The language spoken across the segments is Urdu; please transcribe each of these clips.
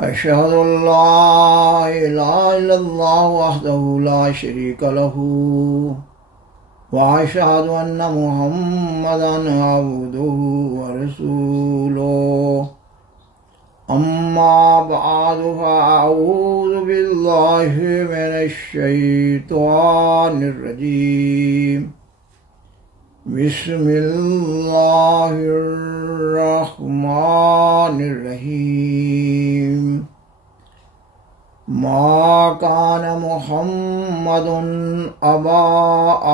أشهد أن لا إله إلا الله وحده لا شريك له وأشهد أن محمدا عبده ورسوله أما بعد فأعوذ بالله من الشيطان الرجيم بسم الله الرحمن الرحيم ما كان محمد أبا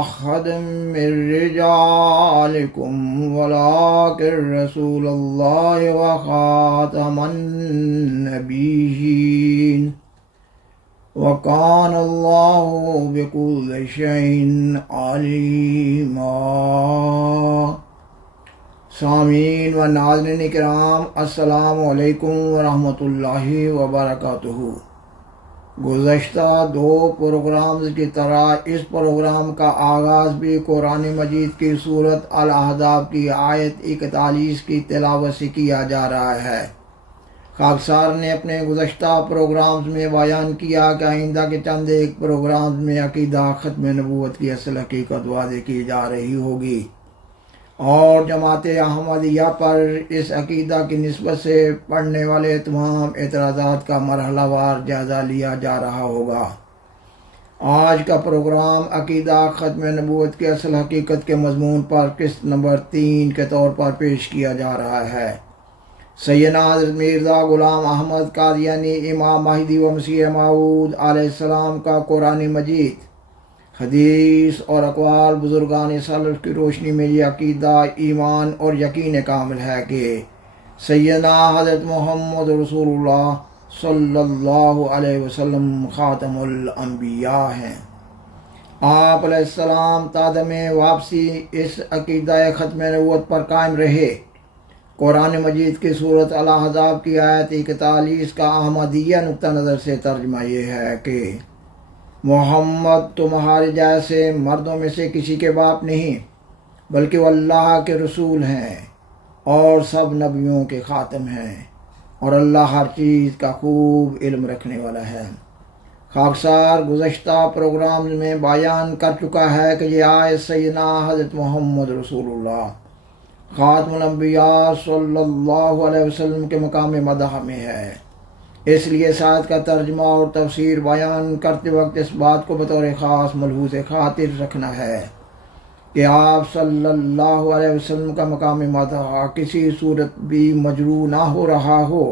أحد من رجالكم ولكن رسول الله وخاتم النبيين وكان الله بكل شيء عليما۔ سامعین و ناظرین کرام، السلام علیکم ورحمۃ اللہ وبرکاتہ۔ گزشتہ دو پروگرامز کی طرح اس پروگرام کا آغاز بھی قرآن مجید کی سورۃ الاحزاب کی آیت 41 کی تلاوت سے کیا جا رہا ہے۔ خاکسار نے اپنے گزشتہ پروگرامز میں بیان کیا کہ آئندہ کے چند ایک پروگرامز میں عقیدہ ختم نبوت کی اصل حقیقت واضح کی جا رہی ہوگی، اور جماعت احمدیہ پر اس عقیدہ کی نسبت سے پڑھنے والے تمام اعتراضات کا مرحلہ وار جائزہ لیا جا رہا ہوگا۔ آج کا پروگرام عقیدہ ختم نبوت کی اصل حقیقت کے مضمون پر قسط نمبر 3 کے طور پر پیش کیا جا رہا ہے۔ سیدنا حضرت مرزا غلام احمد قادیانی امام مہدی و مسیح موعود علیہ السلام کا قرآن مجید، حدیث اور اقوال بزرگان سلف کی روشنی میں یہ عقیدہ، ایمان اور یقین کامل ہے کہ سیدنا حضرت محمد رسول اللہ صلی اللہ علیہ وسلم خاتم الانبیاء ہیں۔ آپ علیہ السلام تادم واپسی اس عقیدہ ختم نبوت پر قائم رہے۔ قرآن مجید کی سورۃ الاحزاب کی آیت 41 کا احمدیہ نقطہ نظر سے ترجمہ یہ ہے کہ محمد تمہارے جیسے مردوں میں سے کسی کے باپ نہیں، بلکہ وہ اللہ کے رسول ہیں اور سب نبیوں کے خاتم ہیں، اور اللہ ہر چیز کا خوب علم رکھنے والا ہے۔ خاکسار گزشتہ پروگرام میں بیان کر چکا ہے کہ یہ آیت سیدنا حضرت محمد رسول اللہ خاتم الانبیاء صلی اللہ علیہ وسلم کے مقام مدح میں ہے۔ اس لیے اس آیت کا ترجمہ اور تفسیر بیان کرتے وقت اس بات کو بطور خاص ملحوظ خاطر رکھنا ہے کہ آپ صلی اللہ علیہ وسلم کا مقام مدح کسی صورت بھی مجروح نہ ہو رہا ہو،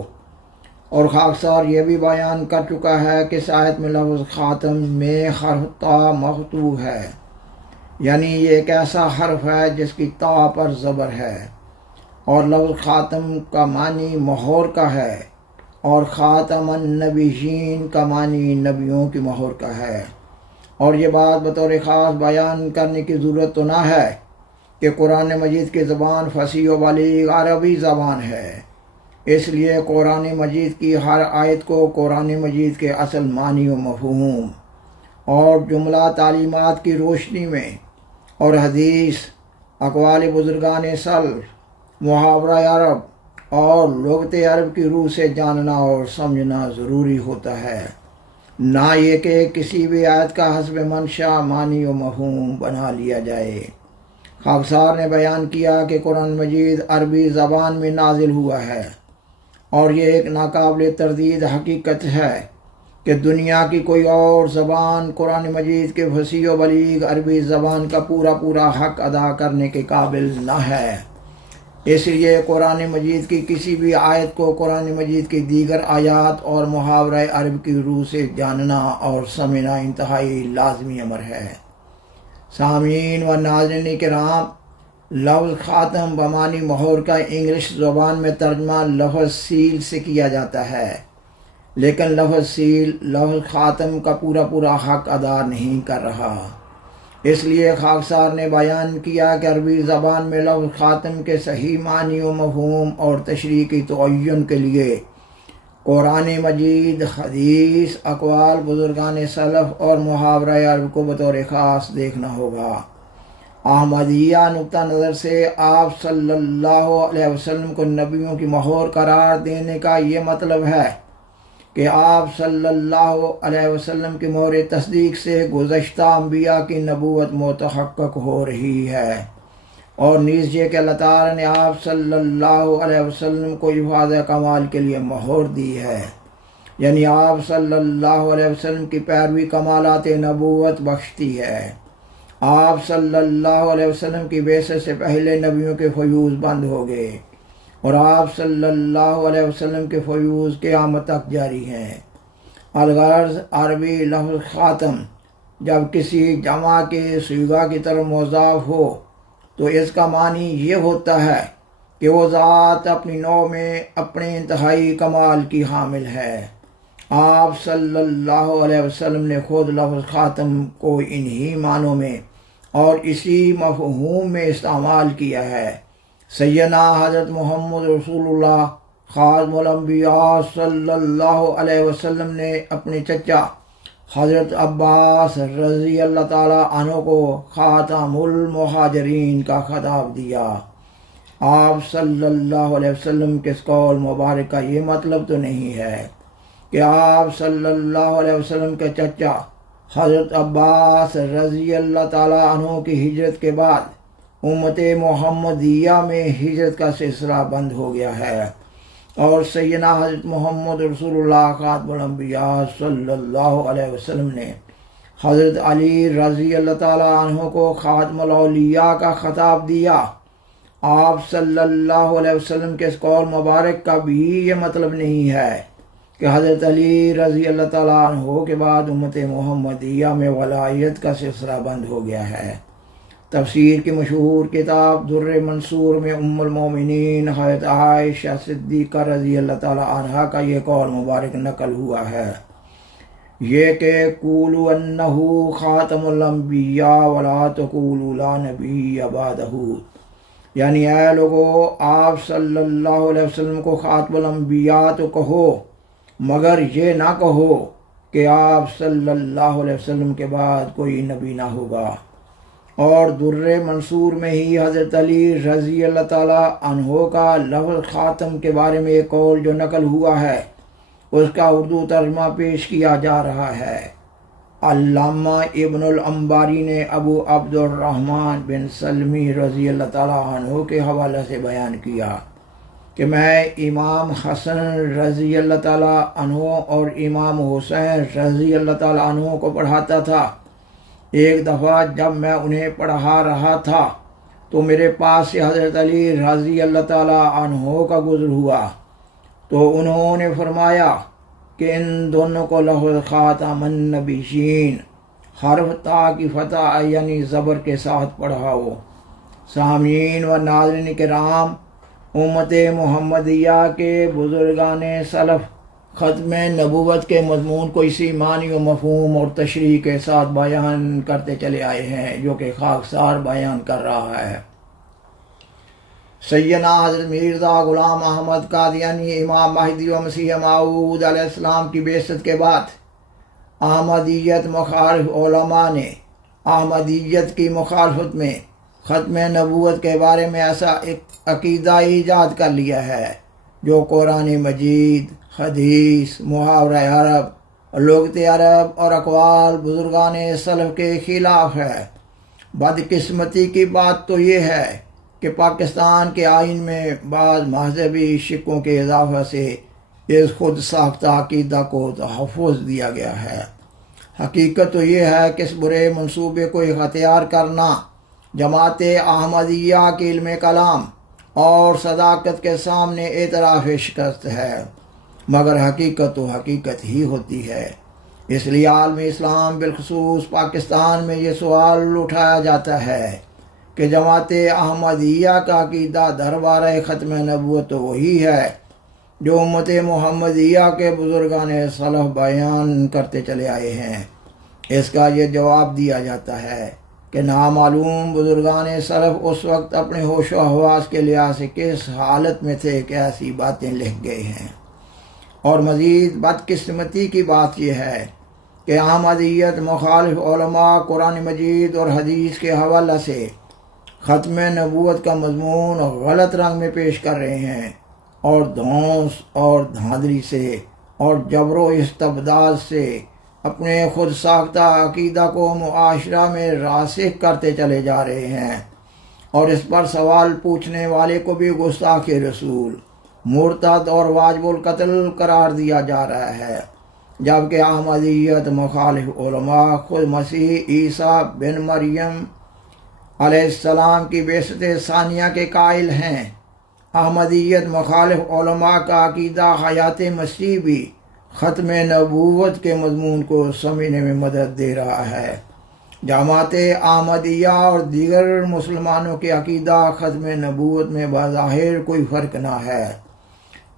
اور خاکسار یہ بھی بیان کر چکا ہے کہ اس آیت میں لفظ خاتم میں حرف تا مقطوع ہے، یعنی یہ ایک ایسا حرف ہے جس کی تا پر زبر ہے، اور لفظ خاتم کا معنی مہور کا ہے، اور خاتم النبیین کا معنی نبیوں کی مہر کا ہے۔ اور یہ بات بطور خاص بیان کرنے کی ضرورت تو نہ ہے کہ قرآن مجید کی زبان فصیح و بلیغ عربی زبان ہے، اس لیے قرآن مجید کی ہر آیت کو قرآن مجید کے اصل معنی و مفہوم اور جملہ تعلیمات کی روشنی میں اور حدیث، اقوال بزرگان سلف، محاورہ عرب اور لغت عرب کی روح سے جاننا اور سمجھنا ضروری ہوتا ہے، نہ یہ کہ کسی بھی آیت کا حسب منشا معنی و مفہوم بنا لیا جائے۔ خاکسار نے بیان کیا کہ قرآن مجید عربی زبان میں نازل ہوا ہے، اور یہ ایک ناقابل تردید حقیقت ہے کہ دنیا کی کوئی اور زبان قرآن مجید کے فصیح و بلیغ عربی زبان کا پورا حق ادا کرنے کے قابل نہ ہے۔ اس لیے قرآن مجید کی کسی بھی آیت کو قرآن مجید کی دیگر آیات اور محاورہ عرب کی روح سے جاننا اور سمجھنا انتہائی لازمی امر ہے۔ سامعین و ناظرین کرام، لفظ خاتم بمعنی مہر کا انگلش زبان میں ترجمہ لفظ سیل سے کیا جاتا ہے، لیکن لفظ سیل لفظ خاتم کا پورا حق ادا نہیں کر رہا۔ اس لیے خاکسار نے بیان کیا کہ عربی زبان میں لفظ خاتم کے صحیح معنی و مفہوم اور تشریح کی تعین کے لیے قرآن مجید، حدیث، اقوال بزرگان سلف اور محاورہ عرب کو بطور خاص دیکھنا ہوگا۔ احمدیہ نقطہ نظر سے آپ صلی اللہ علیہ وسلم کو نبیوں کی مہر قرار دینے کا یہ مطلب ہے کہ آپ صلی اللہ علیہ وسلم کی مہر تصدیق سے گزشتہ انبیاء کی نبوت متحقق ہو رہی ہے، اور نیز یہ کہ اللہ تعالیٰ نے آپ صلی اللہ علیہ وسلم کو افاظ کمال کے لیے مہر دی ہے، یعنی آپ صلی اللہ علیہ وسلم کی پیروی کمالات نبوت بخشتی ہے۔ آپ صلی اللہ علیہ وسلم کی بعثت سے پہلے نبیوں کے فیوز بند ہو گئے، اور آپ صلی اللہ علیہ وسلم کے فیوز قیامت تک جاری ہیں۔ الغرض عربی لفظ خاتم جب کسی جمع کے صیغہ کی طرف مضاف ہو تو اس کا معنی یہ ہوتا ہے کہ وہ ذات اپنی نوع میں اپنے انتہائی کمال کی حامل ہے۔ آپ صلی اللہ علیہ وسلم نے خود لفظ خاتم کو انہی معنوں میں اور اسی مفہوم میں استعمال کیا ہے۔ سیدنا حضرت محمد رسول اللہ خاتم الانبیاء صلی اللہ علیہ وسلم نے اپنے چچا حضرت عباس رضی اللہ تعالیٰ عنہ کو خاتم المہاجرین کا خطاب دیا۔ آپ صلی اللہ علیہ وسلم کے اس قول مبارک کا یہ مطلب تو نہیں ہے کہ آپ صلی اللہ علیہ وسلم کے چچا حضرت عباس رضی اللہ تعالیٰ عنہ کی ہجرت کے بعد امت محمدیہ میں ہجرت کا سلسلہ بند ہو گیا ہے، اور سیدنا حضرت محمد رسول اللہ خاتم الانبیاء صلی اللہ علیہ وسلم نے حضرت علی رضی اللہ تعالیٰ عنہ کو خاتم الاولیاء کا خطاب دیا۔ آپ صلی اللہ علیہ وسلم کے اس قول مبارک کا بھی یہ مطلب نہیں ہے کہ حضرت علی رضی اللہ تعالیٰ عنہ کے بعد امت محمدیہ میں ولایت کا سلسلہ بند ہو گیا ہے۔ تفسیر کی مشہور کتاب در منصور میں ام المومنین حضرت عائشہ صدیقہ رضی اللہ تعالیٰ عنہا کا یہ قول مبارک نقل ہوا ہے، یہ کہ قولوا انہ خاتم الانبیاء ولا تقولوا لا نبی بعدہ، یعنی اے لوگو آپ صلی اللہ علیہ وسلم کو خاتم الانبیاء تو کہو، مگر یہ نہ کہو کہ آپ صلی اللہ علیہ وسلم کے بعد کوئی نبی نہ ہوگا۔ اور در منصور میں ہی حضرت علی رضی اللہ تعالیٰ عنہ کا لفظ خاتم کے بارے میں ایک قول جو نقل ہوا ہے اس کا اردو ترجمہ پیش کیا جا رہا ہے۔ علامہ ابن الانباری نے ابو عبد الرحمن بن سلمی رضی اللہ تعالیٰ عنہ کے حوالے سے بیان کیا کہ میں امام حسن رضی اللہ تعالیٰ عنہ اور امام حسین رضی اللہ تعالیٰ عنہ کو پڑھاتا تھا۔ ایک دفعہ جب میں انہیں پڑھا رہا تھا تو میرے پاس سے حضرت علی رضی اللہ تعالیٰ عنہ کا گزر ہوا، تو انہوں نے فرمایا کہ ان دونوں کو لفظ خاتم النبیین حرف تا کی فتح یعنی زبر کے ساتھ پڑھاؤ۔ سامعین و ناظرین کرام، امت محمدیہ کے بزرگان سلف ختم نبوت کے مضمون کو اسی معنی و مفہوم اور تشریح کے ساتھ بیان کرتے چلے آئے ہیں جو کہ خاکسار بیان کر رہا ہے۔ سیدنا حضرت مرزا غلام احمد قادیانی امام مہدی و مسیح موعود علیہ السلام کی بعثت کے بعد احمدیت مخالف علماء نے احمدیت کی مخالفت میں ختم نبوت کے بارے میں ایسا ایک عقیدہ ایجاد کر لیا ہے جو قرآن مجید، حدیث، محاورہ عرب، لغت عرب اور اقوال بزرگان سلف کے خلاف ہے۔ بدقسمتی کی بات تو یہ ہے کہ پاکستان کے آئین میں بعض مذہبی شکوں کے اضافہ سے اس خود ساختہ عقیدہ کو تحفظ دیا گیا ہے۔ حقیقت تو یہ ہے کہ اس برے منصوبے کو اختیار کرنا جماعت احمدیہ کے علم کلام اور صداقت کے سامنے اعتراف شکست ہے، مگر حقیقت تو حقیقت ہی ہوتی ہے۔ اس لیے عالم اسلام بالخصوص پاکستان میں یہ سوال اٹھایا جاتا ہے کہ جماعت احمدیہ کا عقیدہ دربارہ ختم نبوت تو وہی ہے جو امت محمدیہ کے بزرگان سلف بیان کرتے چلے آئے ہیں۔ اس کا یہ جواب دیا جاتا ہے کہ نامعلوم بزرگان سلف اس وقت اپنے ہوش و حواس کے لحاظ سے کس حالت میں تھے کہ ایسی باتیں لکھ گئے ہیں۔ اور مزید بدقسمتی کی بات یہ ہے کہ احمدیت مخالف علماء قرآن مجید اور حدیث کے حوالہ سے ختم نبوت کا مضمون غلط رنگ میں پیش کر رہے ہیں، اور دھونس اور دھاندلی سے اور جبر و استبداد سے اپنے خود ساختہ عقیدہ کو معاشرہ میں راسخ کرتے چلے جا رہے ہیں، اور اس پر سوال پوچھنے والے کو بھی گستاخ رسول، مرتد اور واجب القتل قرار دیا جا رہا ہے، جبکہ احمدیت مخالف علماء خود مسیح عیسیٰ بن مریم علیہ السلام کی بعثت ثانیہ کے قائل ہیں۔ احمدیت مخالف علماء کا عقیدہ حیات مسیح بھی ختم نبوت کے مضمون کو سمجھنے میں مدد دے رہا ہے۔ جماعت احمدیہ اور دیگر مسلمانوں کے عقیدہ ختم نبوت میں بظاہر کوئی فرق نہ ہے،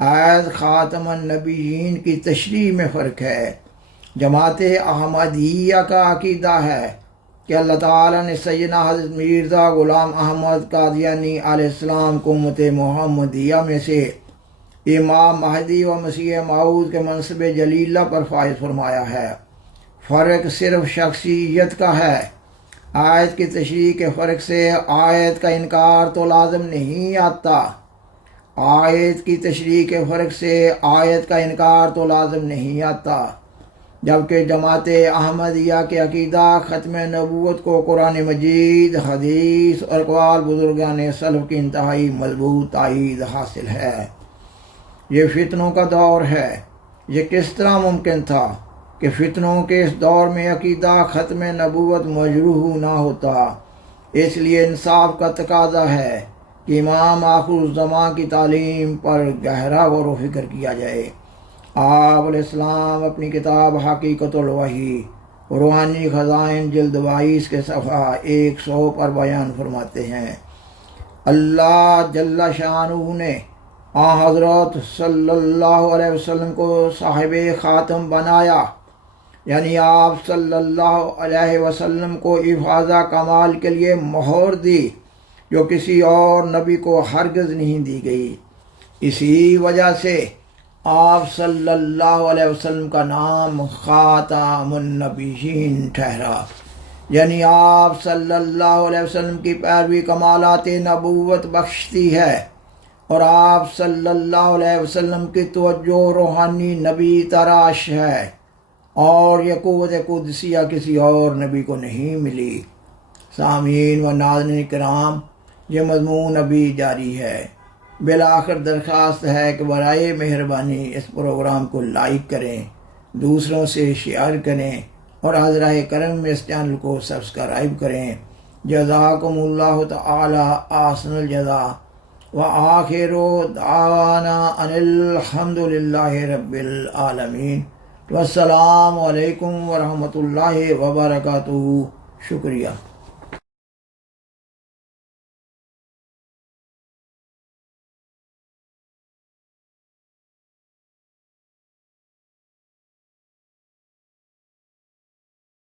آیت خاتم النبیین کی تشریح میں فرق ہے۔ جماعت احمدیہ کا عقیدہ ہے کہ اللہ تعالیٰ نے سیدنا حضرت مرزا غلام احمد قادیانی علیہ السلام کو امت محمدیہ میں سے امام مہدی و مسیح موعود کے منصب جلیلہ پر فائز فرمایا ہے۔ فرق صرف شخصیت کا ہے۔ آیت کی تشریح کے فرق سے آیت کا انکار تو لازم نہیں آتا، آیت کی تشریح کے فرق سے آیت کا انکار تو لازم نہیں آتا، جبکہ جماعت احمدیہ کے عقیدہ ختم نبوت کو قرآن مجید، حدیث اور اقوال بزرگان سلف کی انتہائی مضبوط تائید حاصل ہے۔ یہ فتنوں کا دور ہے۔ یہ کس طرح ممکن تھا کہ فتنوں کے اس دور میں عقیدہ ختم نبوت مجروح نہ ہوتا؟ اس لیے انصاف کا تقاضا ہے کہ امام آخر الزمان کی تعلیم پر گہرا غور و فکر کیا جائے۔ آپ علیہ السلام اپنی کتاب حقیقت الوحی روحانی خزائن جلد 22 کے صفحہ 100 پر بیان فرماتے ہیں، اللہ جل شانہ نے حضرت صلی اللہ علیہ وسلم کو صاحب خاتم بنایا، یعنی آپ صلی اللہ علیہ وسلم کو افاضہ کمال کے لیے مہر دی جو کسی اور نبی کو ہرگز نہیں دی گئی۔ اسی وجہ سے آپ صلی اللہ علیہ وسلم کا نام خاتم النبیین ٹھہرا، یعنی آپ صلی اللہ علیہ وسلم کی پیروی کمالات نبوت بخشتی ہے، اور آپ صلی اللہ علیہ وسلم کی توجہ روحانی نبی تراش ہے، اور یہ قوت قدسیہ کسی اور نبی کو نہیں ملی۔ سامعین و ناظرین کرام، یہ مضمون ابھی جاری ہے۔ بالآخر درخواست ہے کہ برائے مہربانی اس پروگرام کو لائک کریں، دوسروں سے شیئر کریں، اور حضرہ کرم میں اس چینل کو سبسکرائب کریں۔ جزاکم اللہ تعالی احسن الجزا، وآخر دعوانا ان الحمد للہ رب العالمین، والسلام علیکم ورحمۃ اللہ وبرکاتہ۔ شکریہ۔